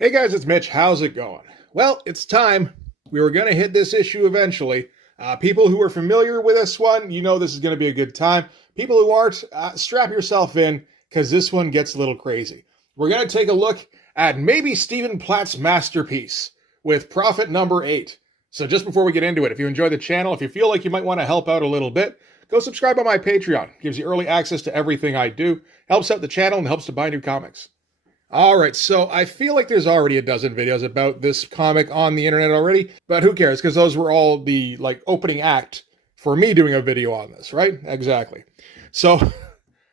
Hey guys, it's Mitch. How's it going? Well, it's time. We were going to hit this issue eventually. People who are familiar with this one, you know this is going to be a good time. People who aren't, strap yourself in because this one gets a little crazy. We're going to take a look at maybe Stephen Platt's masterpiece with Prophet number 8. So just before we get into it, if you enjoy the channel, if you feel like you might want to help out a little bit, go subscribe on my Patreon. It gives you early access to everything I do, helps out the channel, and helps to buy new comics. All right, so I feel like there's already a dozen videos about this comic on the internet already, but who cares? Because those were all the opening act for me doing a video on this, right? Exactly. So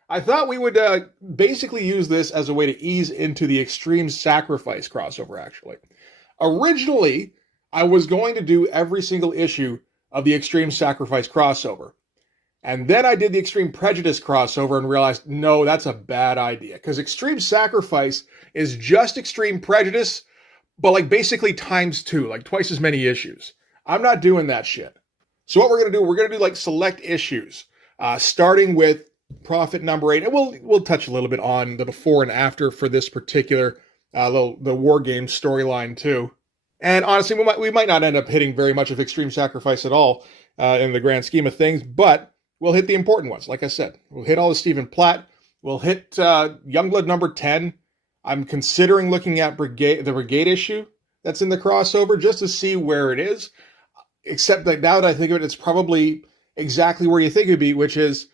I thought we would basically use this as a way to ease into the Extreme Sacrifice crossover, actually. Originally, I was going to do every single issue of the Extreme Sacrifice crossover. And then I did the Extreme Prejudice crossover and realized, no, that's a bad idea. Because Extreme Sacrifice is just Extreme Prejudice, but basically times 2, twice as many issues. I'm not doing that shit. So what we're going to do, we're going to do select issues, starting with Prophet number 8. And we'll touch a little bit on the before and after for this particular the War Games storyline too. And honestly, we might not end up hitting very much of Extreme Sacrifice at all in the grand scheme of things, but we'll hit the important ones, like I said. We'll hit all the Stephen Platt. We'll hit Youngblood number 10. I'm considering looking at the Brigade issue that's in the crossover just to see where it is. Except that now that I think of it, it's probably exactly where you think it would be, which is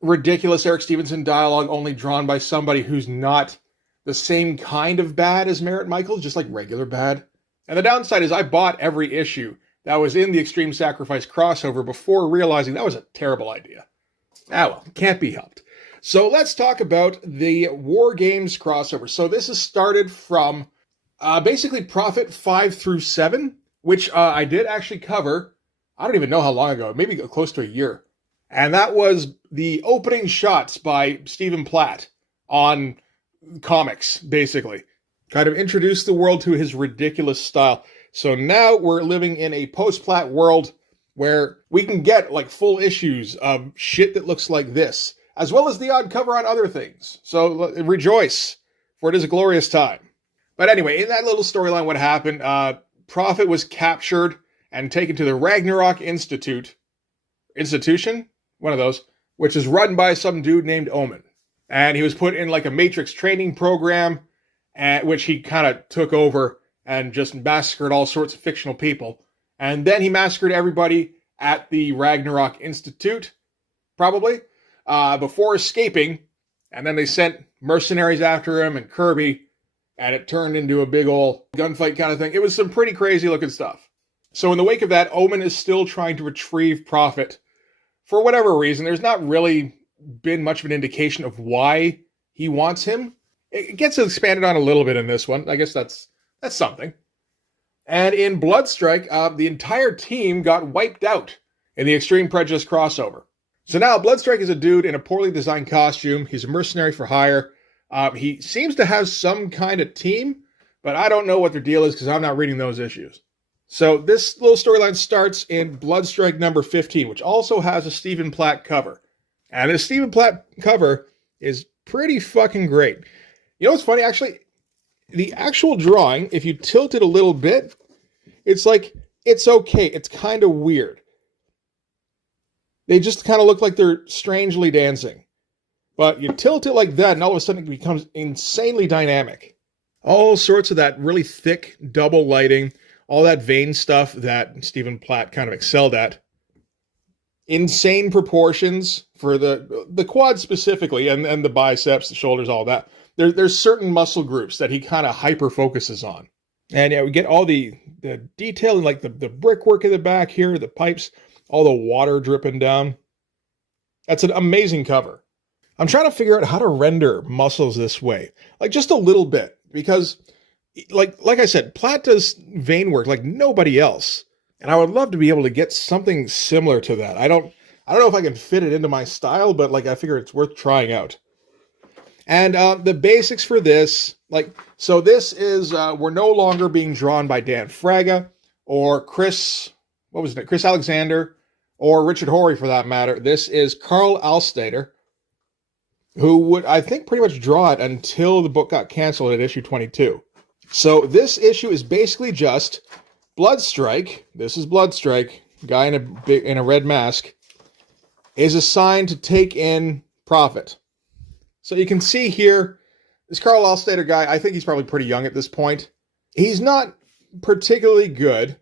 ridiculous Eric Stevenson dialogue only drawn by somebody who's not the same kind of bad as Merritt Michaels, just regular bad. And the downside is I bought every issue that was in the Extreme Sacrifice crossover before realizing that was a terrible idea. Ah well, can't be helped. So let's talk about the War Games crossover. So this is started from basically Prophet 5 through 7, which I did actually cover, I don't even know how long ago, maybe close to a year. And that was the opening shots by Stephen Platt on comics, basically. Kind of introduced the world to his ridiculous style. So now we're living in a post-Platt world where we can get full issues of shit that looks like this, as well as the odd cover on other things. So rejoice, for it is a glorious time. But anyway, in that little storyline, what happened, Prophet was captured and taken to the Ragnarok Institution, one of those, which is run by some dude named Omen. And he was put in a Matrix training program, which he kind of took over and just massacred all sorts of fictional people. And then he massacred everybody at the Ragnarok Institute, probably, before escaping. And then they sent mercenaries after him and Kirby, and it turned into a big old gunfight kind of thing. It was some pretty crazy looking stuff. So in the wake of that, Omen is still trying to retrieve Prophet. For whatever reason, there's not really been much of an indication of why he wants him. It gets expanded on a little bit in this one. I guess that's something. And in Bloodstrike, the entire team got wiped out in the Extreme Prejudice crossover. So now Bloodstrike is a dude in a poorly designed costume. He's a mercenary for hire. He seems to have some kind of team, but I don't know what their deal is because I'm not reading those issues. So this little storyline starts in Bloodstrike number 15, which also has a Stephen Platt cover. And this Stephen Platt cover is pretty fucking great. You know what's funny? Actually, the actual drawing, if you tilt it a little bit, it's it's okay. It's kind of weird. They just kind of look like they're strangely dancing. But you tilt it like that, and all of a sudden it becomes insanely dynamic. All sorts of that really thick double lighting, all that vein stuff that Stephen Platt kind of excelled at. Insane proportions for the quad specifically, and the biceps, the shoulders, all that. There's certain muscle groups that he kind of hyper focuses on. And yeah, we get all the detail and the brickwork in the back here, the pipes, all the water dripping down. That's an amazing cover. I'm trying to figure out how to render muscles this way. Just a little bit. Because, like I said, Platt does vein work like nobody else. And I would love to be able to get something similar to that. I don't know if I can fit it into my style, but I figure it's worth trying out. And the basics for this, so this is, we're no longer being drawn by Dan Fraga or Chris Alexander or Richard Horry for that matter. This is Carl Alstader. who would, I think, pretty much draw it until the book got canceled at issue 22. So this issue is basically just Bloodstrike. This is Bloodstrike, guy in a red mask, is assigned to take in Prophet. So you can see here, this Carl Allstater guy, I think he's probably pretty young at this point. He's not particularly good.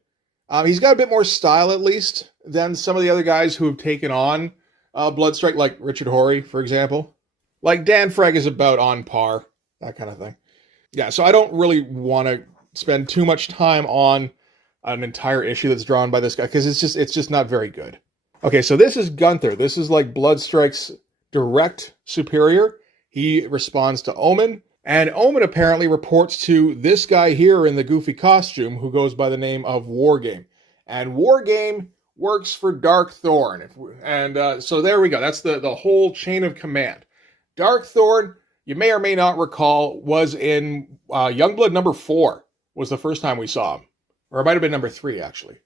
He's got a bit more style, at least, than some of the other guys who have taken on Bloodstrike, like Richard Horry, for example. Like Dan Fregg is about on par, that kind of thing. Yeah, so I don't really want to spend too much time on an entire issue that's drawn by this guy, because it's just not very good. Okay, so this is Gunther. This is like Bloodstrike's direct superior. He responds to Omen, and Omen apparently reports to this guy here in the goofy costume who goes by the name of Wargame. And Wargame works for Darkthorn. So there we go. That's the whole chain of command. Darkthorn, you may or may not recall, was in Youngblood number 4, was the first time we saw him. Or it might have been number 3, actually.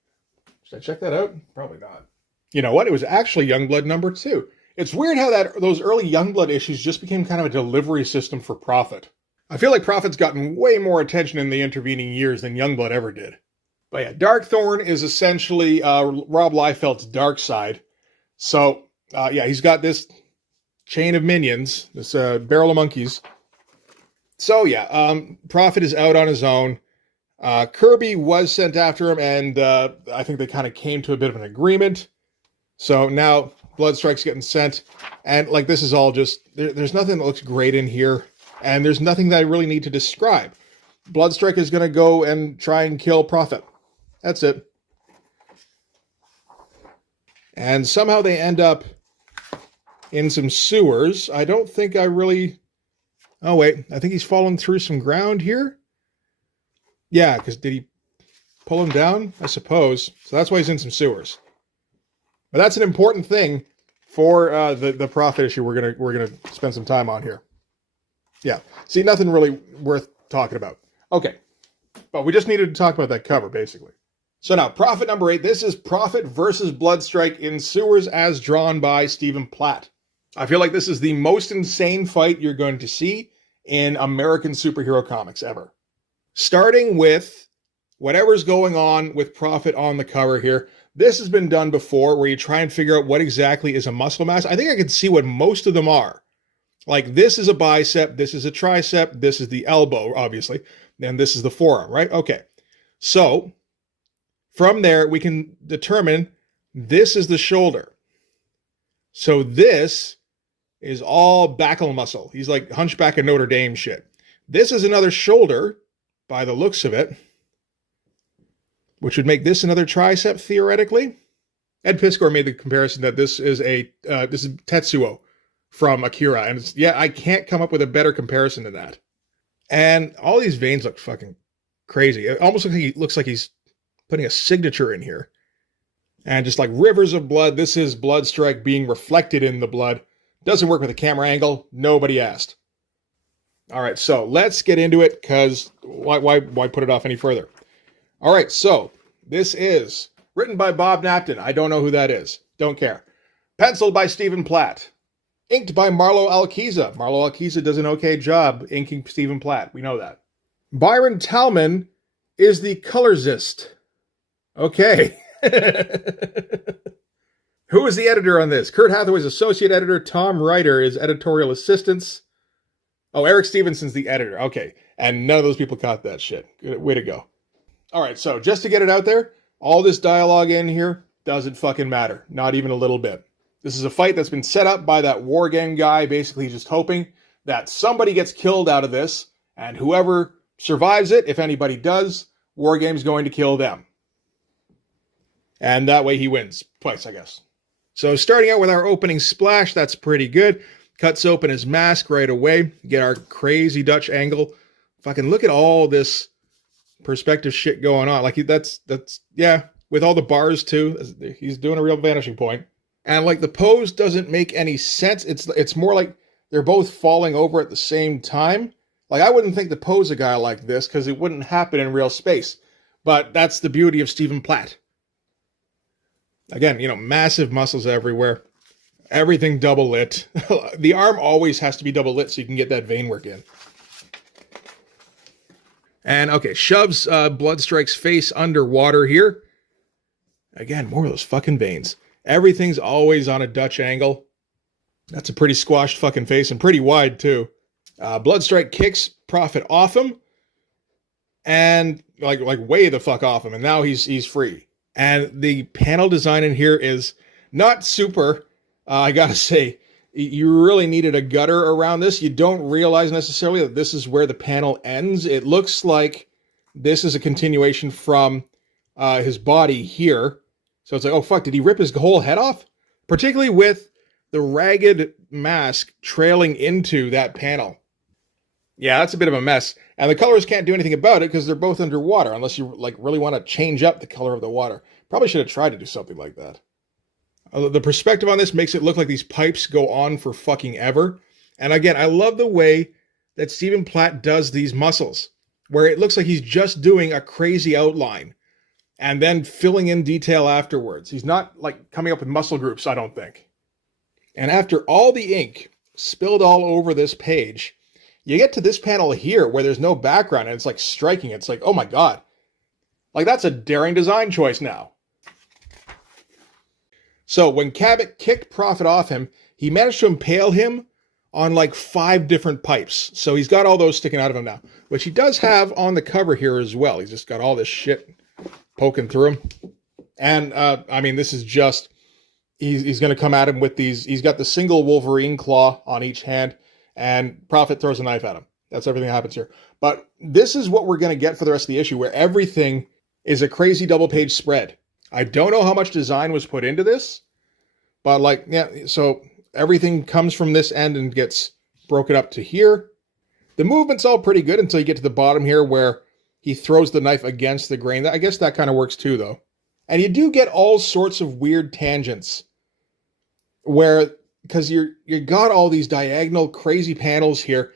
Should I check that out? Probably not. You know what? It was actually Youngblood number 2. It's weird how those early Youngblood issues just became kind of a delivery system for Prophet. I feel like Prophet's gotten way more attention in the intervening years than Youngblood ever did. But yeah, Darkthorn is essentially Rob Liefeld's dark side. So, yeah, he's got this chain of minions, this barrel of monkeys. So, yeah, Prophet is out on his own. Kirby was sent after him, and I think they kind of came to a bit of an agreement. So now Bloodstrike's getting sent, and like this is all just, there's nothing that looks great in here, and there's nothing that I really need to describe. Bloodstrike is going to go and try and kill Prophet. That's it. And somehow they end up in some sewers. I don't think I really... Oh, wait. I think he's fallen through some ground here. Yeah, because did he pull him down? I suppose. So that's why he's in some sewers. But that's an important thing for the Prophet issue we're gonna spend some time on here. Yeah. See, nothing really worth talking about. Okay. But we just needed to talk about that cover, basically. So now, Prophet number 8. This is Prophet versus Bloodstrike in sewers as drawn by Stephen Platt. I feel like this is the most insane fight you're going to see in American superhero comics ever. Starting with whatever's going on with Prophet on the cover here. This has been done before, where you try and figure out what exactly is a muscle mass. I think I can see what most of them are. Like, this is a bicep, this is a tricep, this is the elbow, obviously, and this is the forearm, right? Okay. So, from there, we can determine this is the shoulder. So this is all backle muscle. He's like Hunchback of Notre Dame shit. This is another shoulder, by the looks of it, which would make this another tricep, theoretically. Ed Piskor made the comparison that this is Tetsuo from Akira, and I can't come up with a better comparison than that. And all these veins look fucking crazy. It almost looks like he's putting a signature in here. And just like rivers of blood, this is Bloodstrike being reflected in the blood. Doesn't work with a camera angle. Nobody asked. All right, so let's get into it, because why put it off any further? All right, so this is written by Bob Napton. I don't know who that is. Don't care. Penciled by Stephen Platt. Inked by Marlo Alquiza. Marlo Alquiza does an okay job inking Stephen Platt. We know that. Byron Talman is the colorsist. Okay. Who is the editor on this? Kurt Hathaway's associate editor. Tom Ryder is editorial assistants. Oh, Eric Stevenson's the editor. Okay. And none of those people caught that shit. Way to go. All right, so just to get it out there, all this dialogue in here doesn't fucking matter. Not even a little bit. This is a fight that's been set up by that Wargame guy, basically just hoping that somebody gets killed out of this, and whoever survives it, if anybody does, Wargame's going to kill them. And that way he wins. Twice, I guess. So starting out with our opening splash, that's pretty good. Cuts open his mask right away. Get our crazy Dutch angle. Fucking look at all this perspective shit going on. Like, that's yeah, with all the bars too. He's doing a real vanishing point. And like, the pose doesn't make any sense. It's more like they're both falling over at the same time. Like, I wouldn't think to pose a guy like this, because it wouldn't happen in real space. But that's the beauty of Stephen Platt. Again, massive muscles everywhere. Everything double lit. The arm always has to be double lit so you can get that vein work in. And okay, shoves Bloodstrike's face underwater here. Again, more of those fucking veins. Everything's always on a Dutch angle. That's a pretty squashed fucking face and pretty wide too. Bloodstrike kicks Prophet off him. And like way the fuck off him. And now he's free. And the panel design in here is not super. I gotta say, you really needed a gutter around this. You don't realize necessarily that this is where the panel ends. It looks like this is a continuation from his body here. So it's like, oh fuck, did he rip his whole head off? Particularly with the ragged mask trailing into that panel. Yeah, that's a bit of a mess. And the colors can't do anything about it because they're both underwater, unless you like really want to change up the color of the water. Probably should have tried to do something like that. The perspective on this makes it look like these pipes go on for fucking ever. And again, I love the way that Stephen Platt does these muscles, where it looks like he's just doing a crazy outline and then filling in detail afterwards. He's not like coming up with muscle groups, I don't think. And after all the ink spilled all over this page, you get to this panel here where there's no background and it's like striking. It's like, oh my God. Like that's a daring design choice now. So when Cabot kicked Prophet off him, he managed to impale him on like 5 different pipes. So he's got all those sticking out of him now, which he does have on the cover here as well. He's just got all this shit poking through him. And I mean, this is just, he's going to come at him with these. He's got the single Wolverine claw on each hand and Prophet throws a knife at him. That's everything that happens here. But this is what we're going to get for the rest of the issue, where everything is a crazy double page spread. I don't know how much design was put into this, but like, yeah, so everything comes from this end and gets broken up to here. The movement's all pretty good until you get to the bottom here where he throws the knife against the grain. I guess that kind of works too, though. And you do get all sorts of weird tangents where, because you got all these diagonal crazy panels here,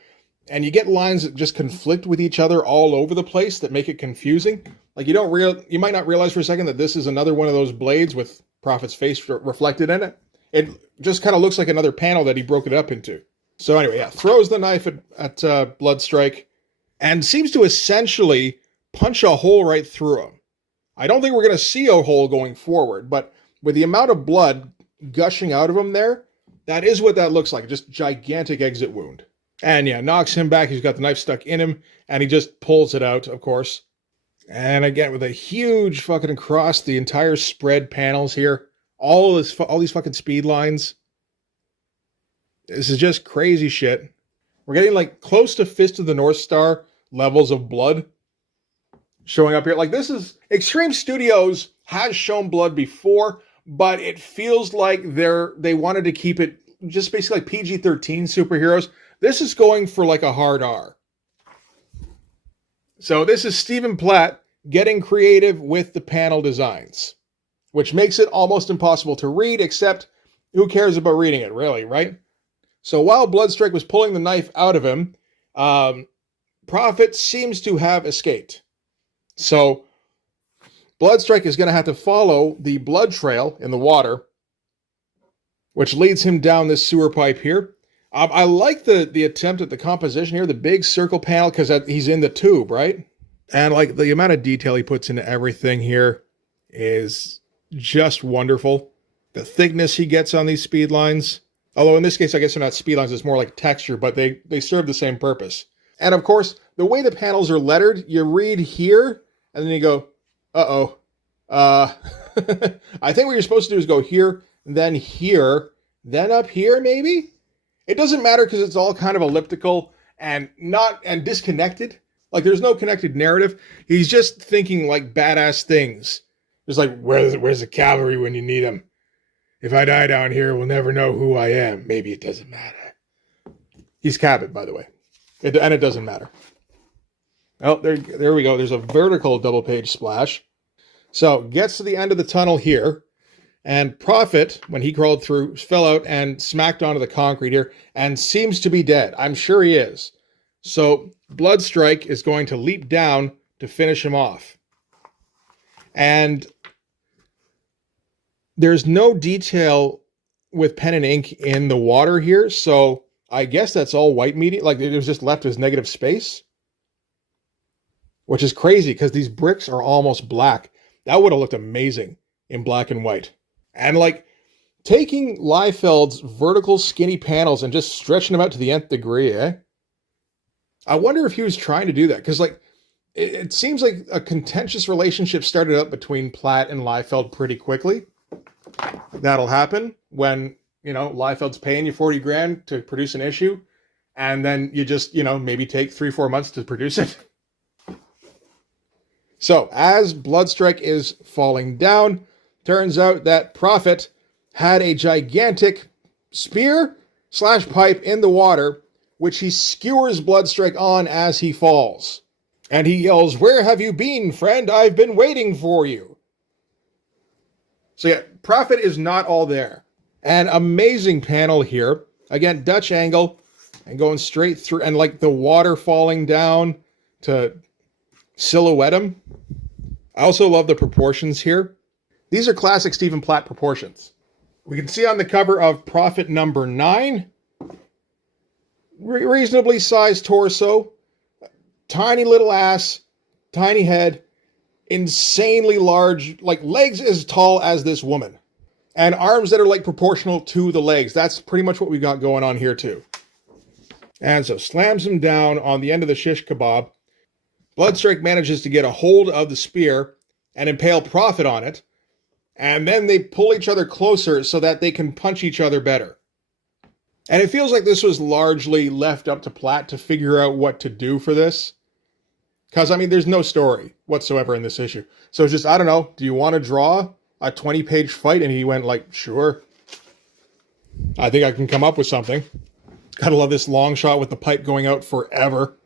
and you get lines that just conflict with each other all over the place that make it confusing. Like you might not realize for a second that this is another one of those blades with Prophet's face reflected in it. It just kind of looks like another panel that he broke it up into. So anyway, yeah, throws the knife at Bloodstrike and seems to essentially punch a hole right through him. I don't think we're going to see a hole going forward, but with the amount of blood gushing out of him there, that is what that looks like, just gigantic exit wound. And yeah, knocks him back. He's got the knife stuck in him, and he just pulls it out, of course. And again, with a huge fucking across the entire spread panels here, all these fucking speed lines. This is just crazy shit. We're getting like close to Fist of the North Star levels of blood showing up here. Like this is Extreme Studios has shown blood before, but it feels like they wanted to keep it just basically like PG-13 superheroes. This is going for like a hard R. So this is Stephen Platt getting creative with the panel designs, which makes it almost impossible to read, except who cares about reading it, really, right? So while Bloodstrike was pulling the knife out of him, Prophet seems to have escaped. So Bloodstrike is going to have to follow the blood trail in the water, which leads him down this sewer pipe here. I like the attempt at the composition here, the big circle panel, because he's in the tube, right? And like the amount of detail he puts into everything here is just wonderful. The thickness he gets on these speed lines, although in this case, I guess they're not speed lines, it's more like texture, but they serve the same purpose. And of course, the way the panels are lettered, you read here, and then you go, uh-oh. I think what you're supposed to do is go here, then up here, maybe? It doesn't matter because it's all kind of elliptical and disconnected. Like there's no connected narrative. He's just thinking like badass things. Just like, where's the cavalry when you need them? If I die down here, we'll never know who I am. Maybe it doesn't matter. He's Cabot, by the way. And it doesn't matter. Oh, there we go. There's a vertical double page splash. So gets to the end of the tunnel here. And Prophet, when he crawled through, fell out and smacked onto the concrete here and seems to be dead. I'm sure he is. So Bloodstrike is going to leap down to finish him off. And there's no detail with pen and ink in the water here, so I guess that's all white media. Like, it was just left as negative space. Which is crazy, because these bricks are almost black. That would have looked amazing in black and white. And, like, taking Liefeld's vertical skinny panels and just stretching them out to the nth degree, eh? I wonder if he was trying to do that, because, like, it seems like a contentious relationship started up between Platt and Liefeld pretty quickly. That'll happen when, you know, Liefeld's paying you 40 grand to produce an issue, and then you just, you know, maybe take 3-4 months to produce it. So, as Bloodstrike is falling down, turns out that Prophet had a gigantic spear/pipe in the water, which he skewers Bloodstrike on as he falls. And he yells, "Where have you been, friend? I've been waiting for you." So yeah, Prophet is not all there. An amazing panel here. Again, Dutch angle, and going straight through, and like the water falling down to silhouette him. I also love the proportions here. These are classic Stephen Platt proportions. We can see on the cover of Prophet number 9, reasonably sized torso, tiny little ass, tiny head, insanely large, like legs as tall as this woman, and arms that are like proportional to the legs. That's pretty much what we got going on here too. And so slams him down on the end of the shish kebab. Bloodstrike manages to get a hold of the spear and impale Prophet on it, and then they pull each other closer so that they can punch each other better. And it feels like this was largely left up to Platt to figure out what to do for this. Because, I mean, there's no story whatsoever in this issue. So it's just, I don't know, do you want to draw a 20-page fight? And he went like, sure. I think I can come up with something. Gotta love this long shot with the pipe going out forever.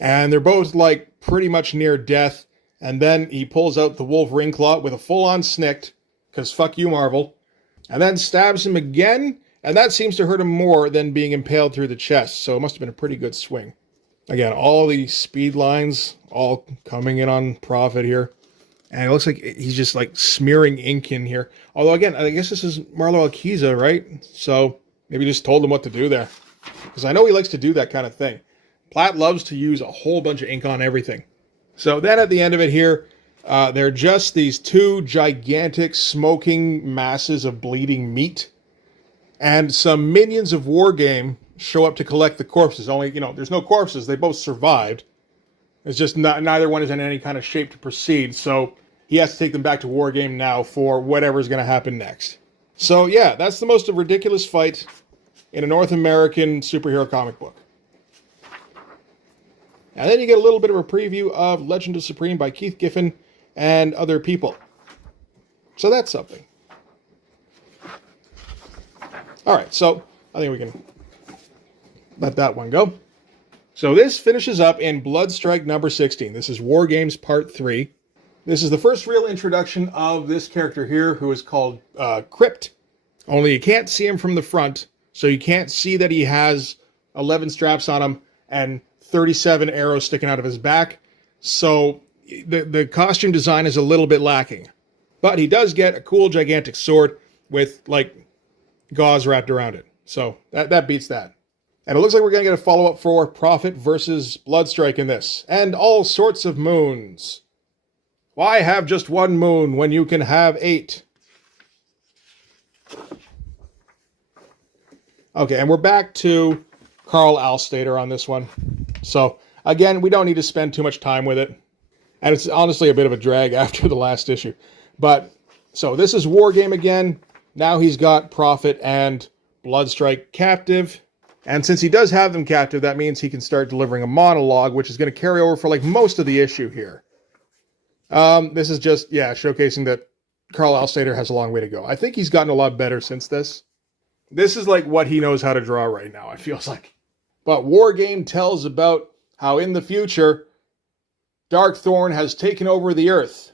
And they're both, like, pretty much near death. And then he pulls out the Wolverine claw with a full-on snicked, because fuck you, Marvel. And then stabs him again, and that seems to hurt him more than being impaled through the chest. So it must have been a pretty good swing. Again, all the speed lines all coming in on Prophet here. And it looks like he's just, like, smearing ink in here. Although, again, I guess this is Marlo Alquiza, right? So maybe just told him what to do there. Because I know he likes to do that kind of thing. Platt loves to use a whole bunch of ink on everything. So then at the end of it here, they're just these two gigantic smoking masses of bleeding meat. And some minions of Wargame show up to collect the corpses. Only, you know, there's no corpses. They both survived. It's just neither one is in any kind of shape to proceed. So he has to take them back to Wargame now for whatever's going to happen next. So yeah, that's the most ridiculous fight in a North American superhero comic book. And then you get a little bit of a preview of Legend of Supreme by Keith Giffen and other people. So that's something. Alright, so I think we can let that one go. So this finishes up in Bloodstrike number 16. This is War Games Part 3. This is the first real introduction of this character here, who is called Crypt. Only you can't see him from the front, so you can't see that he has 11 straps on him and 37 arrows sticking out of his back. So the costume design is a little bit lacking. But he does get a cool gigantic sword with, like, gauze wrapped around it. So that beats that. And it looks like we're going to get a follow-up for Prophet versus Bloodstrike in this. And all sorts of moons. Why have just one moon when you can have 8? Okay, and we're back to Carl Alstater on this one. So, again, we don't need to spend too much time with it. And it's honestly a bit of a drag after the last issue. But, so this is Wargame again. Now he's got Prophet and Bloodstrike captive. And since he does have them captive, that means he can start delivering a monologue, which is going to carry over for, like, most of the issue here. This is just, yeah, showcasing that Carl Alstater has a long way to go. I think he's gotten a lot better since this. This is, like, what he knows how to draw right now, it feels like. But Wargame tells about how in the future, Darkthorn has taken over the Earth.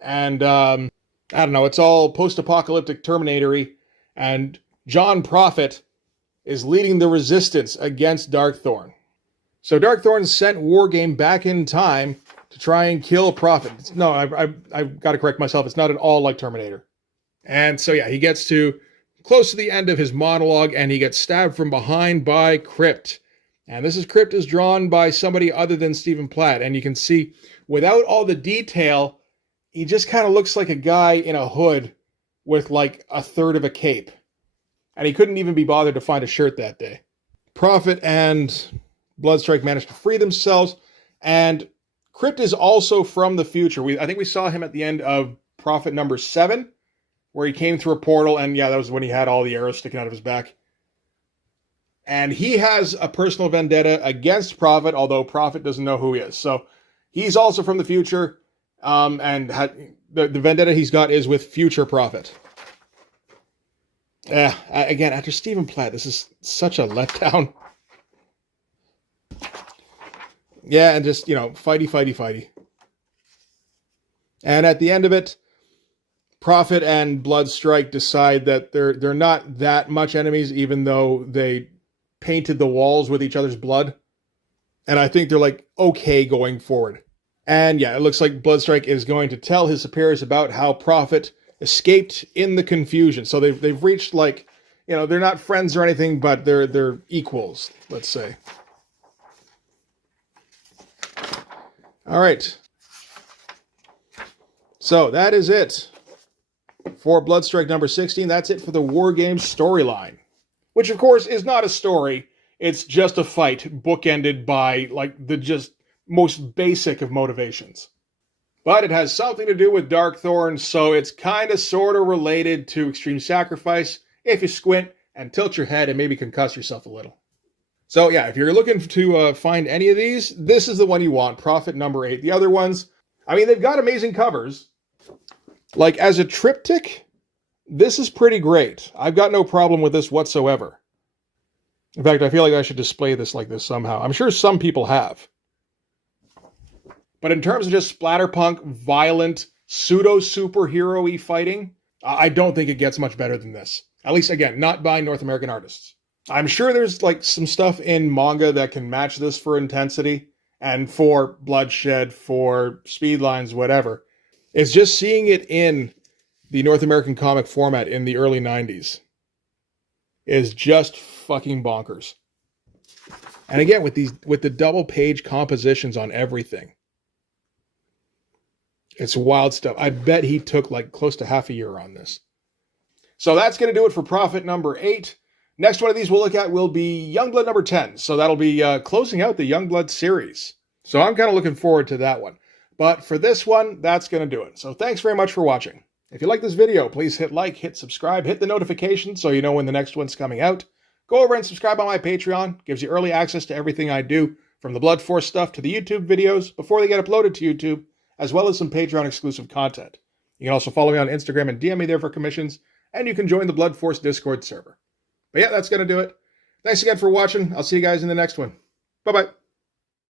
And, I don't know, it's all post-apocalyptic Terminator-y. And John Prophet is leading the resistance against Darkthorn. So Darkthorn sent Wargame back in time to try and kill Prophet. No, I've got to correct myself. It's not at all like Terminator. And so, yeah, he gets to close to the end of his monologue, and he gets stabbed from behind by Crypt. And this Crypt is drawn by somebody other than Stephen Platt. And you can see, without all the detail, he just kind of looks like a guy in a hood with like a third of a cape. And he couldn't even be bothered to find a shirt that day. Prophet and Bloodstrike managed to free themselves. And Crypt is also from the future. I think we saw him at the end of Prophet number 7, where he came through a portal, and yeah, that was when he had all the arrows sticking out of his back. And he has a personal vendetta against Prophet, although Prophet doesn't know who he is. So he's also from the future, and the vendetta he's got is with future Prophet. Again, after Stephen Platt, this is such a letdown. Yeah, and just, fighty. And at the end of it, Prophet and Bloodstrike decide that they're not that much enemies, even though they painted the walls with each other's blood. And I think they're like okay going forward. And yeah, it looks like Bloodstrike is going to tell his superiors about how Prophet escaped in the confusion. So they've reached, like, they're not friends or anything, but they're equals, let's say. All right. So that is it for Bloodstrike number 16. That's it for the War Games storyline, which of course is not a story. It's just a fight bookended by like the just most basic of motivations. But it has something to do with Darkthorn, so it's kind of sort of related to Extreme Sacrifice if you squint and tilt your head and maybe concuss yourself a little. So yeah, if you're looking to find any of these, this is the one you want, Prophet number 8. The other ones, I mean, they've got amazing covers. Like, as a triptych, this is pretty great. I've got no problem with this whatsoever. In fact, I feel like I should display this like this somehow. I'm sure some people have. But in terms of just splatterpunk, violent, pseudo-superhero-y fighting, I don't think it gets much better than this. At least, again, not by North American artists. I'm sure there's like some stuff in manga that can match this for intensity and for bloodshed, for speed lines, whatever. It's just seeing it in the North American comic format in the early 90s is just fucking bonkers. And again, with the double page compositions on everything. It's wild stuff. I bet he took like close to half a year on this. So that's going to do it for Prophet number 8. Next one of these we'll look at will be Youngblood number 10. So that'll be closing out the Youngblood series. So I'm kind of looking forward to that one. But for this one, that's going to do it. So thanks very much for watching. If you like this video, please hit like, hit subscribe, hit the notification so you know when the next one's coming out. Go over and subscribe on my Patreon. Gives you early access to everything I do, from the Blood Force stuff to the YouTube videos before they get uploaded to YouTube, as well as some Patreon exclusive content. You can also follow me on Instagram and DM me there for commissions, and you can join the Blood Force Discord server. But yeah, that's going to do it. Thanks again for watching. I'll see you guys in the next one. Bye-bye.